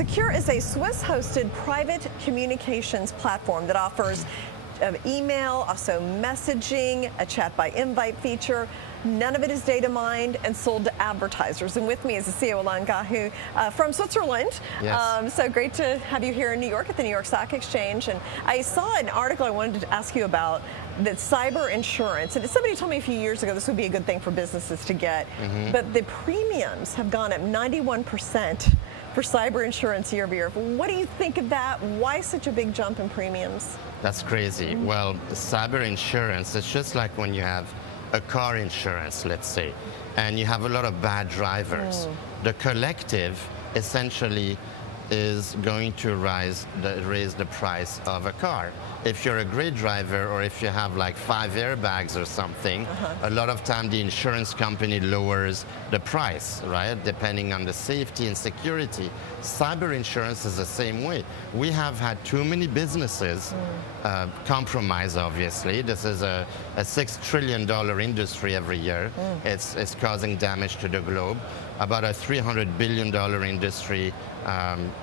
SKUR is a Swiss-hosted private communications platform that offers email, also messaging, a chat by invite feature. None of it is data mined and sold to advertisers. And with me is the CEO, Alain, Ghiai, from Switzerland. Yes. So great to have you here in New York at the New York Stock Exchange. And I saw an article I wanted to ask you about, that cyber insurance. And somebody told me a few years ago this would be a good thing for businesses to get. But the premiums have gone up 91% for cyber insurance year over year. What do you think of that? Why such a big jump in premiums? That's crazy. Well, cyber insurance, it's just like when you have a car insurance, let's say, and you have a lot of bad drivers. The collective essentially is going to raise the price of a car. If you're a great driver, or if you have like 5 airbags or something, a lot of time the insurance company lowers the price, right? Depending on the safety and security. Cyber insurance is the same way. We have had too many businesses compromise, obviously. This is a $6 trillion industry every year. It's causing damage to the globe. About a $300 billion industry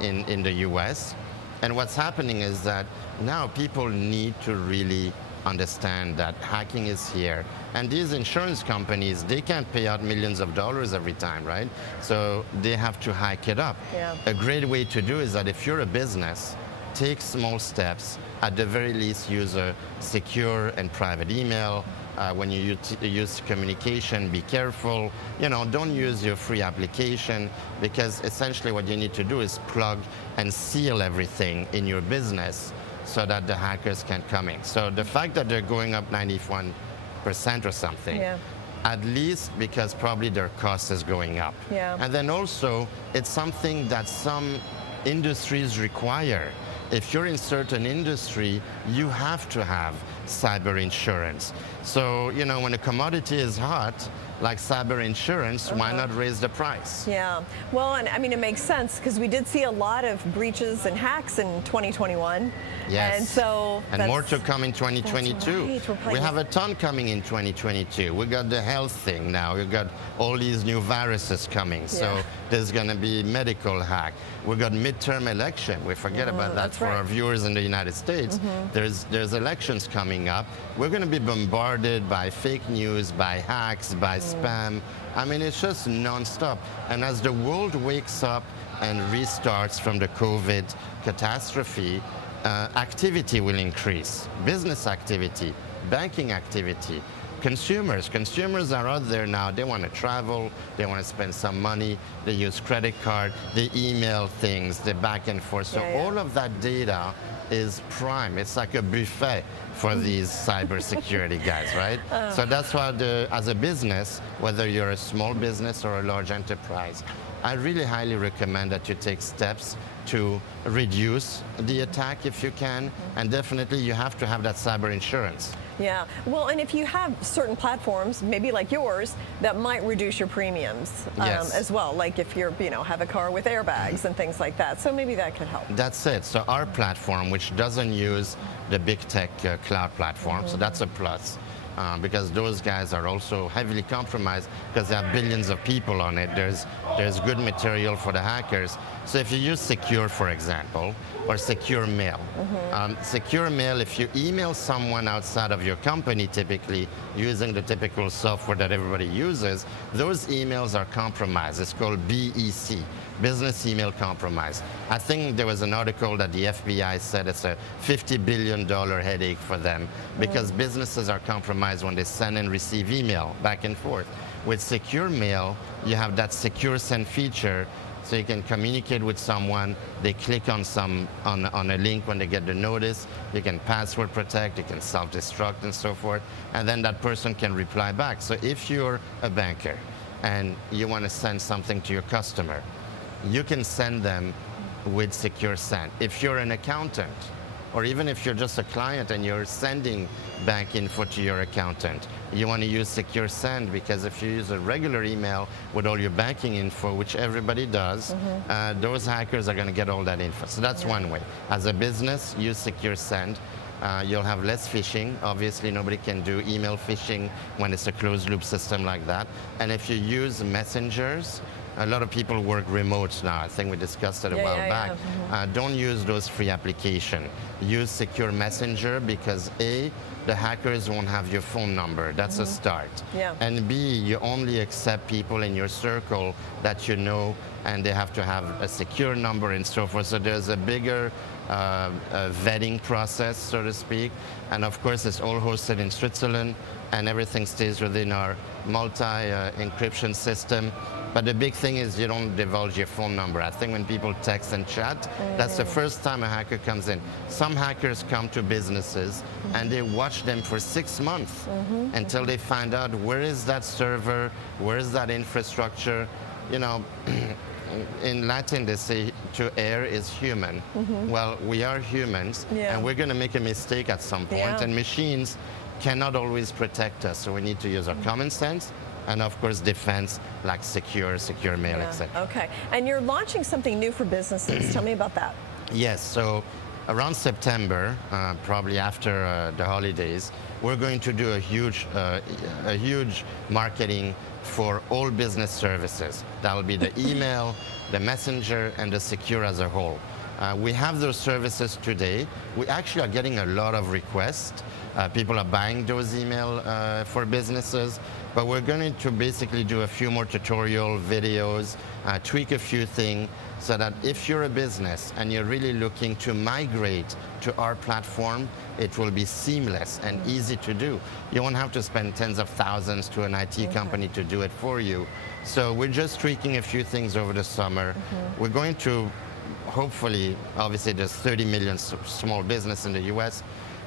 in the US. And what's happening is that now people need to really understand that hacking is here. And these insurance companies, they can't pay out millions of dollars every time, right? So they have to hack it up. Yeah. A great way to do is that if you're a business, take small steps. At the very least, use a secure and private email. When you use communication, be careful. You know, don't use your free application, because essentially what you need to do is plug and seal everything in your business so that the hackers can come in. So the fact that they're going up 91% or something, at least because probably their cost is going up. And then also, it's something that some industries require. If you're in certain industry, you have to have cyber insurance. So, you know, when a commodity is hot, like cyber insurance, why not raise the price? Yeah, well, and I mean, it makes sense, because we did see a lot of breaches and hacks in 2021. Yes, and so more to come in 2022. Right. We have a ton coming in 2022. We got the health thing now. We got all these new viruses coming. So there's going to be medical hack. We got midterm election. We forget about that for our viewers in the United States. There's elections coming up. We're going to be bombarded by fake news, by hacks, by spam. I mean, it's just nonstop. And as the world wakes up and restarts from the COVID catastrophe, activity will increase. Business activity, banking activity. Consumers are out there now. They want to travel, they want to spend some money, they use credit card, they email things, they back and forth. So all of that data is prime. It's like a buffet for these cybersecurity guys, right? So that's why, as a business, whether you're a small business or a large enterprise, I really highly recommend that you take steps to reduce the attack if you can, and definitely you have to have that cyber insurance. Yeah, well, and if you have certain platforms, maybe like yours, that might reduce your premiums as well. Like if you're, you know, have a car with airbags and things like that. So maybe that could help. That's it. So our platform, which doesn't use the big tech cloud platform, so that's a plus. Because those guys are also heavily compromised because they have billions of people on it. There's good material for the hackers. So if you use Sekur, for example, or Secure Mail. Secure Mail, if you email someone outside of your company, typically using the typical software that everybody uses, those emails are compromised. It's called BEC, Business Email Compromise. I think there was an article that the FBI said it's a $50 billion headache for them because businesses are compromised when they send and receive email back and forth. With Secure Mail, you have that secure send feature, so you can communicate with someone. They click on a link when they get the notice. You can password protect, you can self-destruct and so forth, and then that person can reply back. So if you're a banker and you want to send something to your customer, you can send them with Secure Send. If you're an accountant, or even if you're just a client and you're sending bank info to your accountant, you want to use Secure Send, because if you use a regular email with all your banking info, which everybody does, those hackers are going to get all that info. So that's one way. As a business, use Secure Send. You'll have less phishing. Obviously, nobody can do email phishing when it's a closed loop system like that. And if you use messengers, a lot of people work remote now. I think we discussed it a while back. Don't use those free applications. Use Secure Messenger because A, the hackers won't have your phone number. That's a start. And B, you only accept people in your circle that you know, and they have to have a secure number and so forth. So there's a bigger vetting process, so to speak. And of course, it's all hosted in Switzerland, and everything stays within our multi-encryption system. But the big thing is you don't divulge your phone number. I think when people text and chat, that's the first time a hacker comes in. Some hackers come to businesses and they watch them for 6 months until they find out where is that server, where is that infrastructure. You know, in Latin they say to err is human. Well, we are humans and we're going to make a mistake at some point, and machines cannot always protect us, so we need to use our common sense and of course defense like secure mail, etc. Okay, and you're launching something new for businesses. Tell me about that. Yes, so around September, probably after the holidays, we're going to do a huge marketing for all business services. That'll be the email, the messenger, and the secure as a whole. We have those services today. We actually are getting a lot of requests. People are buying those email for businesses, but we're going to basically do a few more tutorial videos, tweak a few things, so that if you're a business and you're really looking to migrate to our platform, it will be seamless and easy to do. You won't have to spend tens of thousands to an IT company to do it for you. So we're just tweaking a few things over the summer. We're going to, hopefully, obviously there's 30 million small business in the US.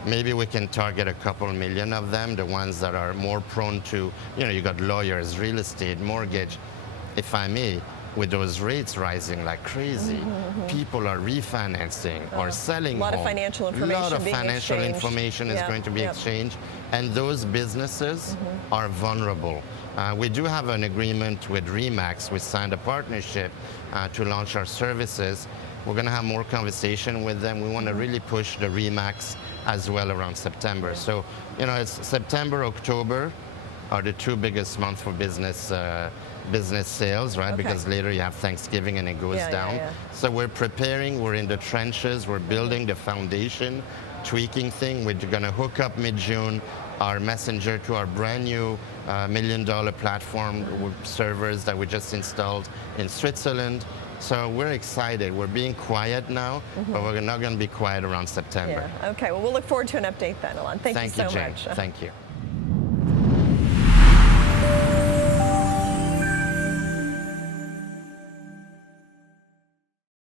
Maybe we can target a couple million of them, the ones that are more prone to, you know, you got lawyers, real estate, mortgage. If I may, with those rates rising like crazy, people are refinancing or selling a lot of financial information. A lot of financial information is going to be exchanged, and those businesses are vulnerable. We do have an agreement with Remax. We signed a partnership to launch our services. We're going to have more conversation with them. We want to really push the Remax as well around September. So, you know, it's September, October are the two biggest months for business sales, right? Because later you have Thanksgiving and it goes down. So we're preparing, we're in the trenches, we're building the foundation, tweaking thing. We're going to hook up mid-June our messenger to our brand new $1 million platform with servers that we just installed in Switzerland. So we're excited. We're being quiet now, but we're not going to be quiet around September. Okay, well, we'll look forward to an update then, Alain. Thank you so much. Thank you.